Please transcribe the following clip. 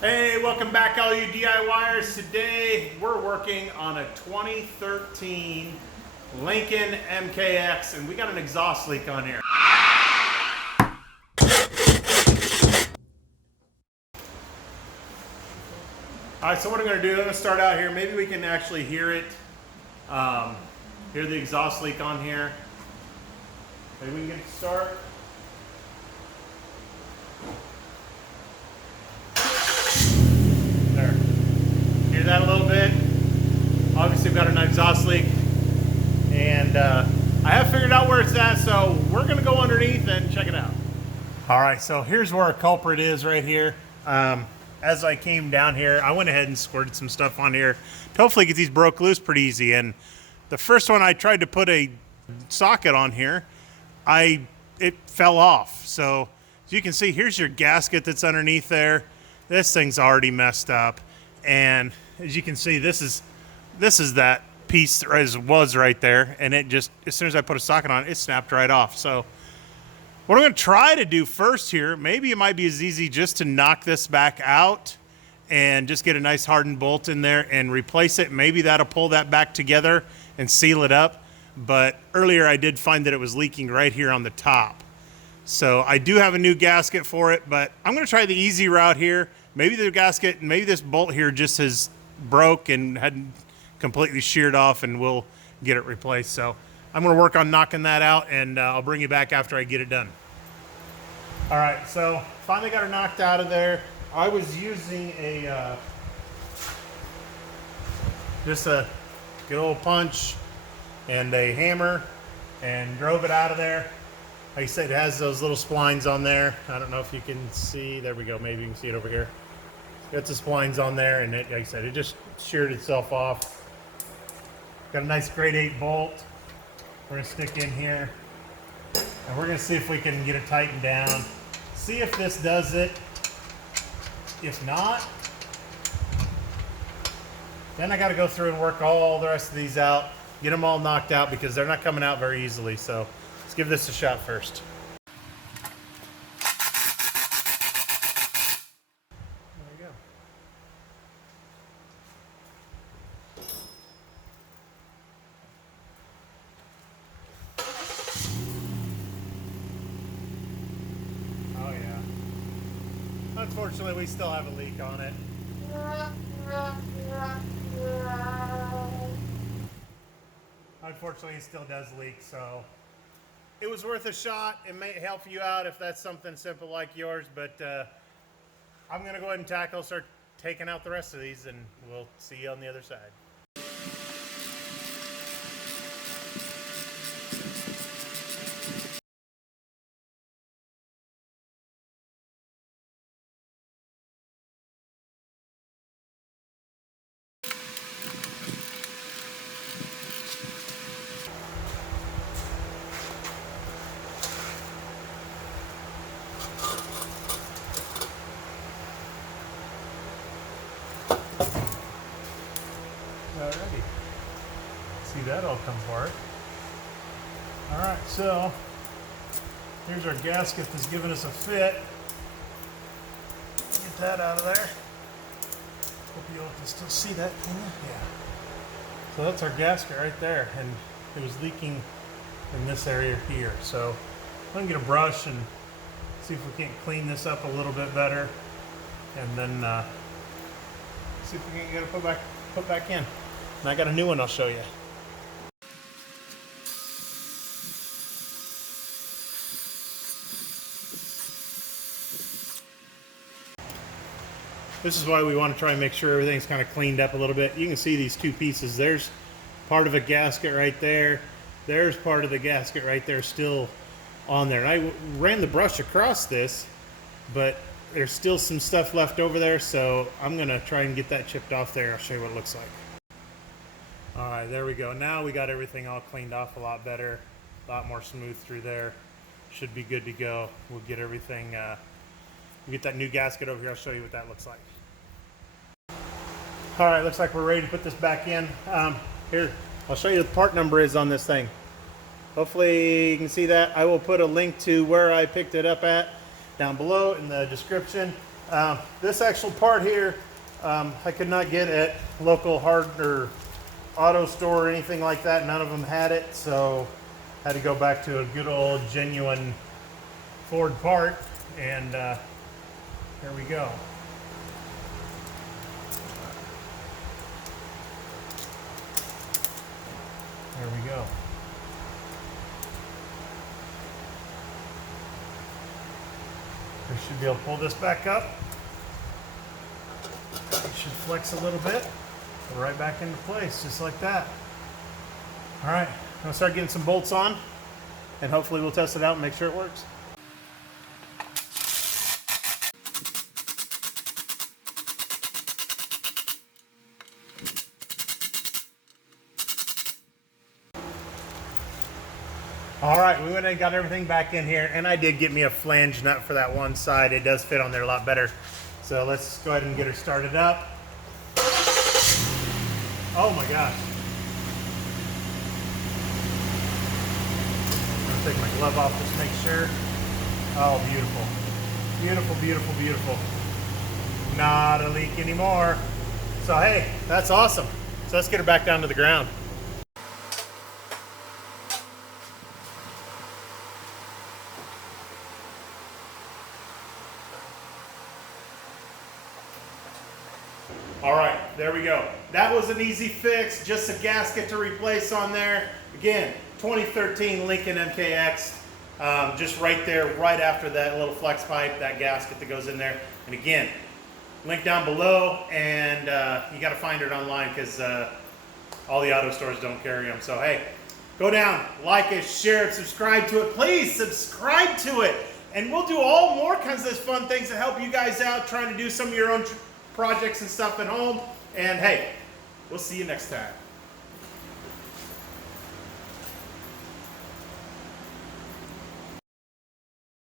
Hey, welcome back all you DIYers. Today we're working on a 2013 Lincoln MKX and we got an exhaust leak on here. Alright, so what I'm going to do, I'm going to start out here. Maybe we can actually hear it. Hear the exhaust leak on here. Maybe we can get it to start. There. Hear that a little bit? Obviously we've got an exhaust leak. And I have figured out where it's at, so we're going to go underneath and check it out. Alright, so here's where our culprit is right here. As I came down here, I went ahead and squirted some stuff on here to hopefully get these broke loose pretty easy. And the first one I tried to put a socket on here, it fell off. So as you can see, here's your gasket that's underneath there. This thing's already messed up. And as you can see, this is that piece as was right there. And it just, as soon as I put a socket on it, it snapped right off. So what I'm going to try to do first here, maybe it might be as easy just to knock this back out and just get a nice hardened bolt in there and replace it. Maybe that'll pull that back together and seal it up. But earlier I did find that it was leaking right here on the top. So I do have a new gasket for it, but I'm going to try the easy route here. Maybe the gasket, maybe this bolt here just has broke and hadn't completely sheared off and we'll get it replaced. So I'm going to work on knocking that out and I'll bring you back after I get it done. All right, so finally got her knocked out of there. I was using just a good old punch and a hammer and drove it out of there. Like I said, it has those little splines on there. I don't know if you can see. There we go. Maybe you can see it over here. Got the splines on there, and it, like I said, it just sheared itself off. Got a nice grade 8 bolt. We're gonna stick in here, and we're gonna see if we can get it tightened down. See if this does it. If not, then I got to go through and work all the rest of these out, get them all knocked out because they're not coming out very easily. So let's give this a shot first. There we go. Oh yeah. Unfortunately, we still have a leak on it. Unfortunately, it still does leak, so it was worth a shot. It may help you out if that's something simple like yours, but I'm going to go ahead and start taking out the rest of these, and we'll see you on the other side. Alrighty. See that all come apart. Alright, so here's our gasket that's giving us a fit. Get that out of there. Hope you all can still see that, can you? Yeah. So that's our gasket right there, and it was leaking in this area here. So I'm gonna get a brush and see if we can't clean this up a little bit better, and then see if we can get it put back in. And I got a new one I'll show you. This is why we want to try and make sure everything's kind of cleaned up a little bit. You can see these two pieces. There's part of a gasket right there. There's part of the gasket right there still on there. And I ran the brush across this, but there's still some stuff left over there, so I'm going to try and get that chipped off there. I'll show you what it looks like. Alright, there we go. Now we got everything all cleaned off a lot better, a lot more smooth through there. Should be good to go. We'll get everything, we'll get that new gasket over here. I'll show you what that looks like. Alright, looks like we're ready to put this back in. Here, I'll show you what the part number is on this thing. Hopefully you can see that. I will put a link to where I picked it up at down below in the description. This actual part here, I could not get at local hard or auto store or anything like that. None of them had it, so had to go back to a good old genuine Ford part, and here we go. There we go. We should be able to pull this back up. It should flex a little bit. Go right back into place, just like that. All right, I'm gonna start getting some bolts on, and hopefully we'll test it out and make sure it works. All right, we went and got everything back in here, and I did get me a flange nut for that one side. It does fit on there a lot better. So let's go ahead and get her started up. Oh my gosh. I'm gonna take my glove off just to make sure. Oh, beautiful. Beautiful, beautiful, beautiful. Not a leak anymore. So hey, that's awesome. So let's get her back down to the ground. All right, there we go. That was an easy fix, just a gasket to replace on there. Again, 2013 Lincoln MKX, just right there, right after that little flex pipe, that gasket that goes in there. And again, link down below, and you gotta find it online because all the auto stores don't carry them. So hey, go down, like it, share it, subscribe to it. Please subscribe to it. And we'll do all more kinds of fun things to help you guys out, trying to do some of your own projects and stuff at home. And hey, we'll see you next time.